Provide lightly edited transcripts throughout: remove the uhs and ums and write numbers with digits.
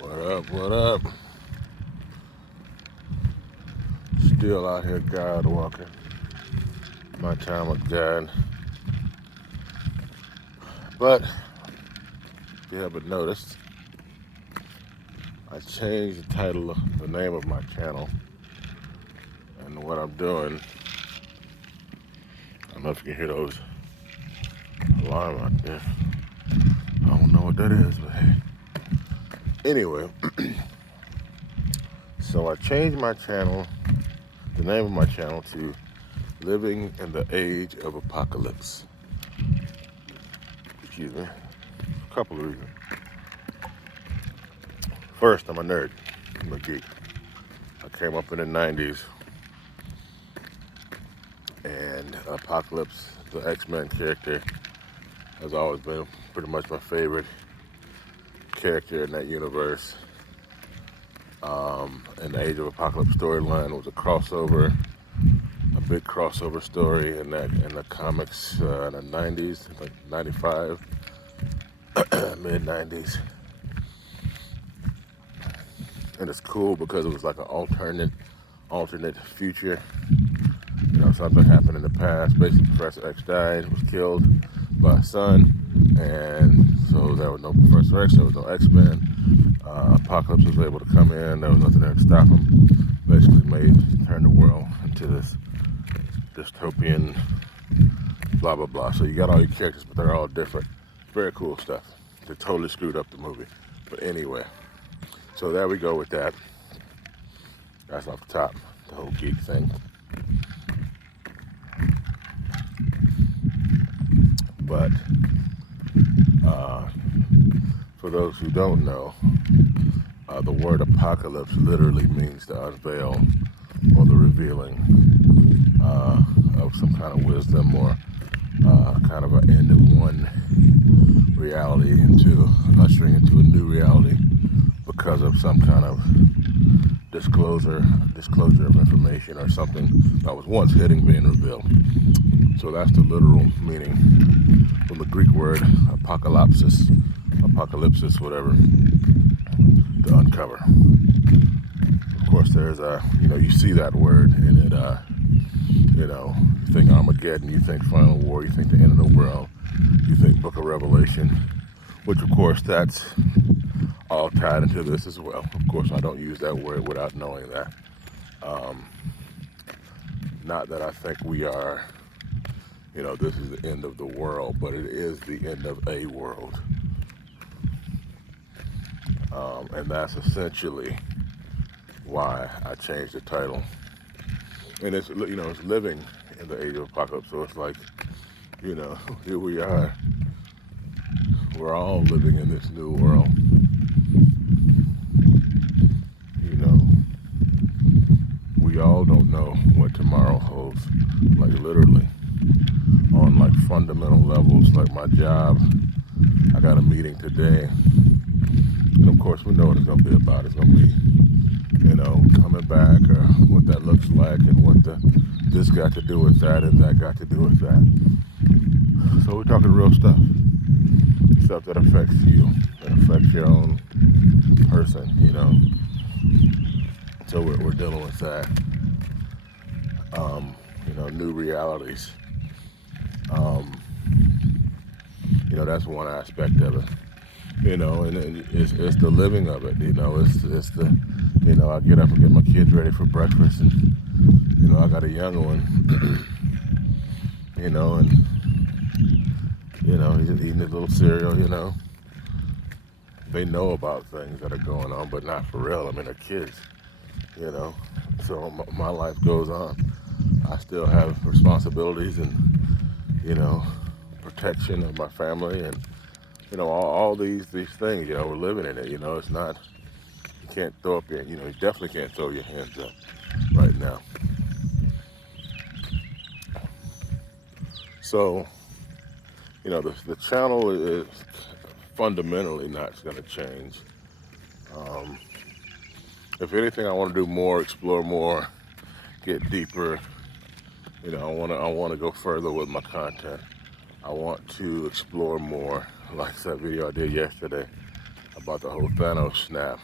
What up, what up? Still out here God walking. My time with God. But, if you haven't noticed, I changed the title, the name of my channel. And what I'm doing, I don't know if you can hear those alarm out there. I don't know what that is, but hey. Anyway, so I changed my channel, the name of my channel, to Living in the Age of Apocalypse. Excuse me. A couple of reasons. First, I'm a nerd. I'm a geek. I came up in the 90s, and Apocalypse, the X-Men character, has always been pretty much my favorite character in that universe. And the Age of Apocalypse storyline was a crossover, a big crossover story in the comics in the 90s, like 95, mid 90s. And it's cool because it was like an alternate future. You know, something happened in the past. Basically, Professor X died, was killed by a son, and so there was no Professor X, there was no X-Men. Apocalypse was able to come in, there was nothing there to stop him. Basically turned the world into this dystopian blah blah blah. So you got all your characters, but they're all different. Very cool stuff. They totally screwed up the movie. But anyway, so there we go with that. That's off the top, the whole geek thing. But for those who don't know, the word apocalypse literally means to unveil or the revealing of some kind of wisdom or kind of an end of one reality into ushering into a new reality because of some kind of disclosure of information or something that was once hidden being revealed. So that's the literal meaning from the Greek word apocalypsis, whatever, to uncover. Of course, there's you see that word and it, you think Armageddon, you think Final War, you think the end of the world, you think Book of Revelation, which of course that's all tied into this as well. Of course, I don't use that word without knowing that. Not that I think we are, this is the end of the world, but it is the end of a world. And that's essentially why I changed the title. And it's, it's living in the age of apocalypse. So it's like, here we are. We're all living in this new world. We all don't know what tomorrow holds. Like literally, on like fundamental levels, like my job. I got a meeting today. And of course, we know what it's going to be about. It's going to be, coming back or what that looks like and what this got to do with that and that got to do with that. So we're talking real stuff. Stuff that affects you, that affects your own person, So we're dealing with that. New realities. That's one aspect of it. And it's the living of it. It's the, I get up and get my kids ready for breakfast, and I got a young one, and he's just eating his little cereal. They know about things that are going on, but not for real. I mean, they're kids, So my life goes on. I still have responsibilities and protection of my family and all these things. We're living in it. It's not. You can't throw up your. You definitely can't throw your hands up right now. So, the channel is fundamentally not going to change. If anything, I want to do more, explore more, get deeper. I want to go further with my content. I want to explore more, like that video I did yesterday about the whole Thanos snap.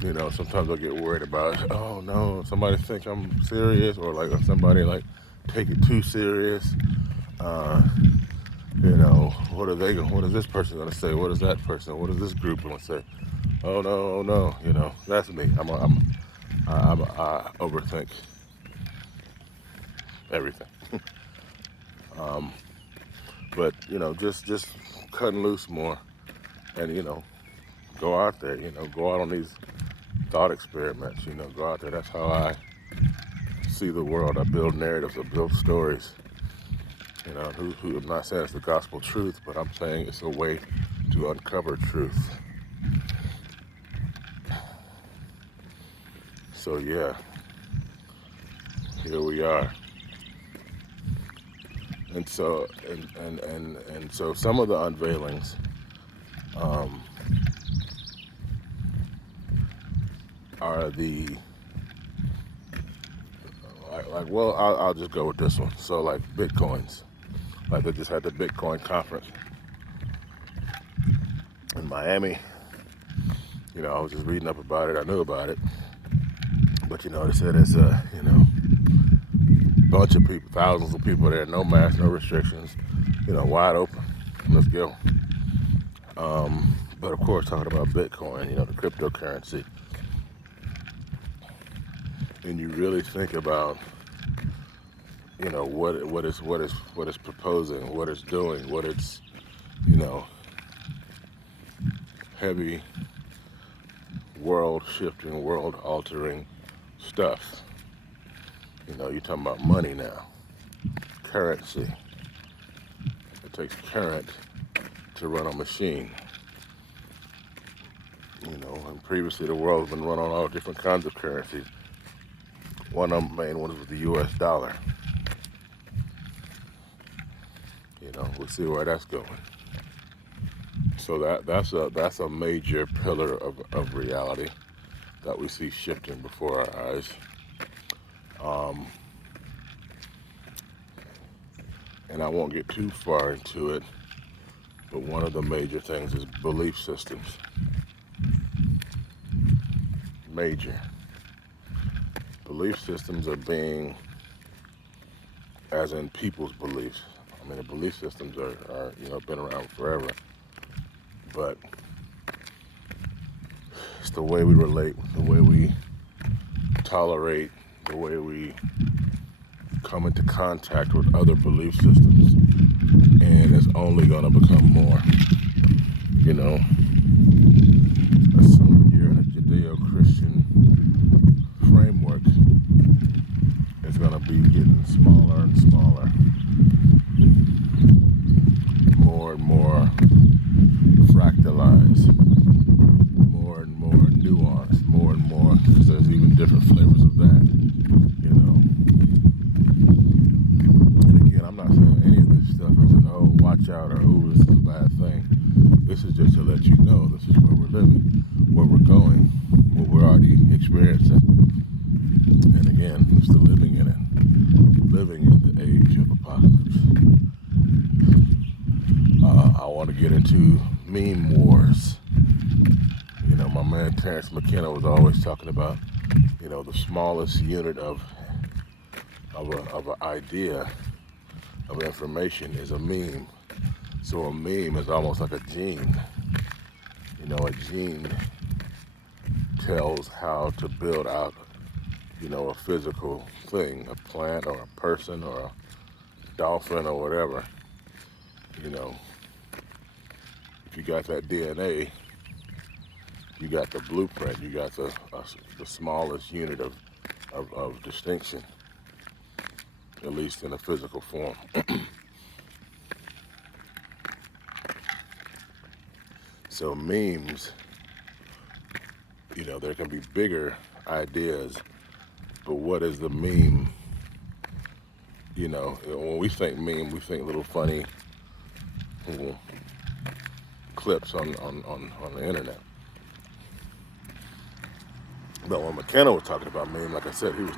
Sometimes I get worried about, oh no, somebody think I'm serious, or like somebody like take it too serious. Uh, what are they going? What is this person gonna say? What is that person? What is this group gonna say? Oh no, oh no. That's me. I overthink everything. um, but just cutting loose more, and go out there. Go out on these thought experiments. Go out there. That's how I see the world. I build narratives. I build stories. I'm not saying it's the gospel truth, but I'm saying it's a way to uncover truth. So yeah, here we are. And so and so some of the unveilings are the well, I'll just go with this one. So like Bitcoins, like they just had the Bitcoin conference in Miami. I was just reading up about it. I knew about it, but they said it's a bunch of people, thousands of people there, no masks, no restrictions, wide open. Let's go. But of course, talking about Bitcoin, the cryptocurrency, and you really think about, what it's proposing, what it's doing, what it's, heavy, world-shifting, world-altering stuff. You're talking about money now, currency. It takes current to run a machine. And previously the world's been run on all different kinds of currencies. One of the main ones was the U.S. dollar. We'll see where that's going. So that's a major pillar of reality that we see shifting before our eyes. And I won't get too far into it, but one of the major things is belief systems. Major. Belief systems are being, as in people's beliefs. I mean, the belief systems are been around forever, but it's the way we relate, the way we tolerate, the way we come into contact with other belief systems, and it's only going to become more. Assuming you're in a Judeo-Christian framework, it's going to be getting smaller and smaller, more and more fractalized, more and more nuanced, more and more, because there's even different flavors of that, And again, I'm not saying any of this stuff as in, oh, watch out, or oh, this is a bad thing. This is just to let you know this is where we're living, where we're going, what we're already experiencing. And again, it's the living in it, living in the age of apocalypse. I want to get into meme wars. My man Terrence McKenna was always talking about, the smallest unit of an idea, of information is a meme. So a meme is almost like a gene. A gene tells how to build out, a physical thing, a plant or a person or a dolphin or whatever. If you got that DNA, you got the blueprint, you got the smallest unit of distinction, at least in a physical form. So memes, there can be bigger ideas, but what is the meme? When we think meme, we think little funny little clips on the internet. But when McKenna was talking about meme, like I said, he was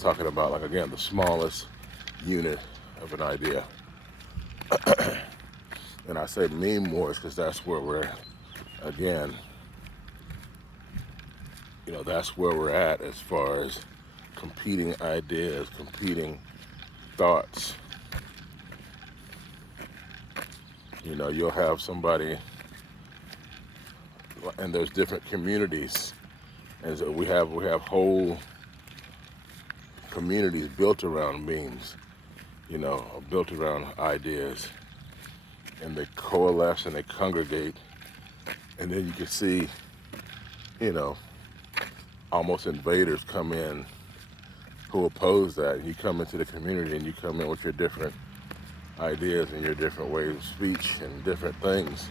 talking about, like, again, the smallest unit of an idea. And I say meme wars because that's where we're, again, that's where we're at as far as competing ideas, competing thoughts. You'll have somebody, and there's different communities, and so we have whole communities built around memes, built around ideas, and they coalesce and they congregate, and then you can see, almost invaders come in who oppose that, and you come into the community and you come in with your different ideas and your different ways of speech and different things.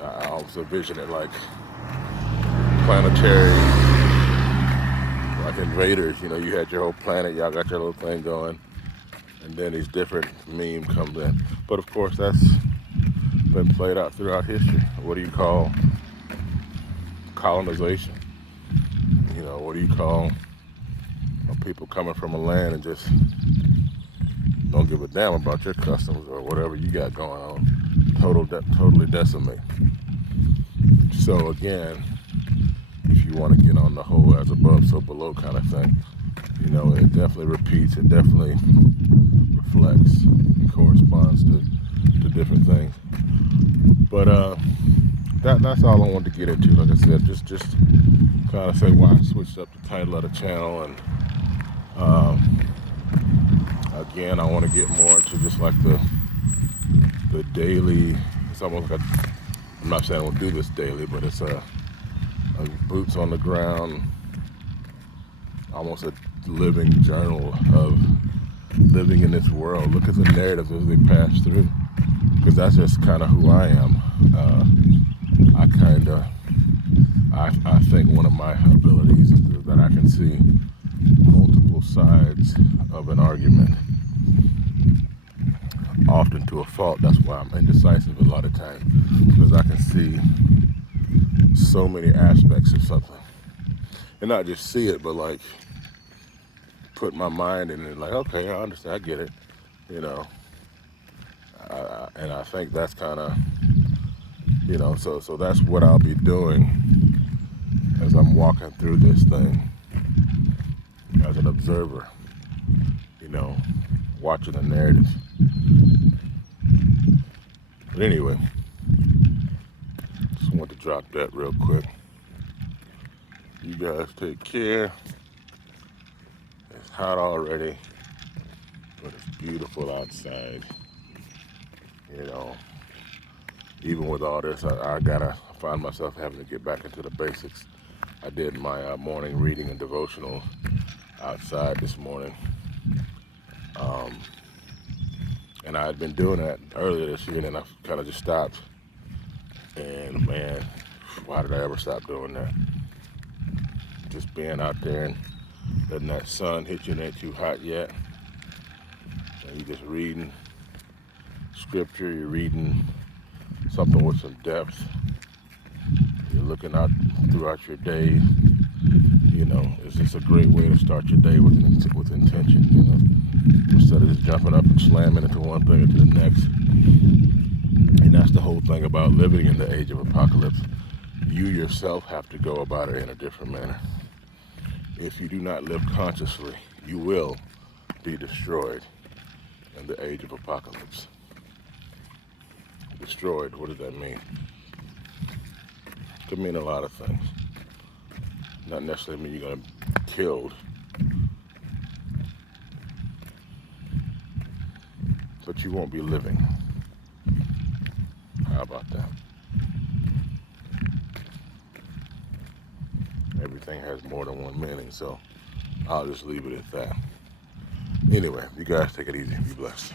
I also envision it like planetary, like invaders. You had your whole planet, y'all got your little thing going, and then these different meme comes in. But of course, that's been played out throughout history. What do you call colonization? What do you call people coming from a land and just don't give a damn about your customs or whatever you got going on? Totally decimate. So again, if you want to get on the whole as above, so below kind of thing, it definitely repeats, it definitely reflects and corresponds to different things. But that's all I wanted to get into. Like I said, just kind of say why I switched up the title of the channel, and again, I want to get more into just like the daily. It's almost like I'm not saying I will do this daily, but it's a boots on the ground, almost a living journal of living in this world. Look at the narratives as they pass through, because that's just kind of who I am. I think one of my abilities is that I can see multiple sides of an argument, often to a fault. That's why I'm indecisive a lot of times, because I can see so many aspects of something, and not just see it, but like put my mind in it. Like, okay, I understand, I get it, and I think that's kind of, so that's what I'll be doing as I'm walking through this thing as an observer, watching the narrative. But anyway, just want to drop that real quick. You guys take care. It's hot already, but it's beautiful outside. Even with all this, I gotta find myself having to get back into the basics. I did my morning reading and devotional outside this morning. And I had been doing that earlier this year, and then I kind of just stopped. And man, why did I ever stop doing that? Just being out there and letting that sun hit you and it ain't too hot yet. And you just reading scripture, you're reading something with some depth. You're looking out throughout your day. It's just a great way to start your day with intention, instead of just jumping up and slamming into one thing or to the next. And that's the whole thing about living in the age of apocalypse. You yourself have to go about it in a different manner. If you do not live consciously, you will be destroyed in the age of apocalypse. Destroyed, what does that mean? It could mean a lot of things. Not necessarily mean you're going to be killed, but you won't be living. How about that? Everything has more than one meaning, so I'll just leave it at that. Anyway, you guys take it easy. Be blessed.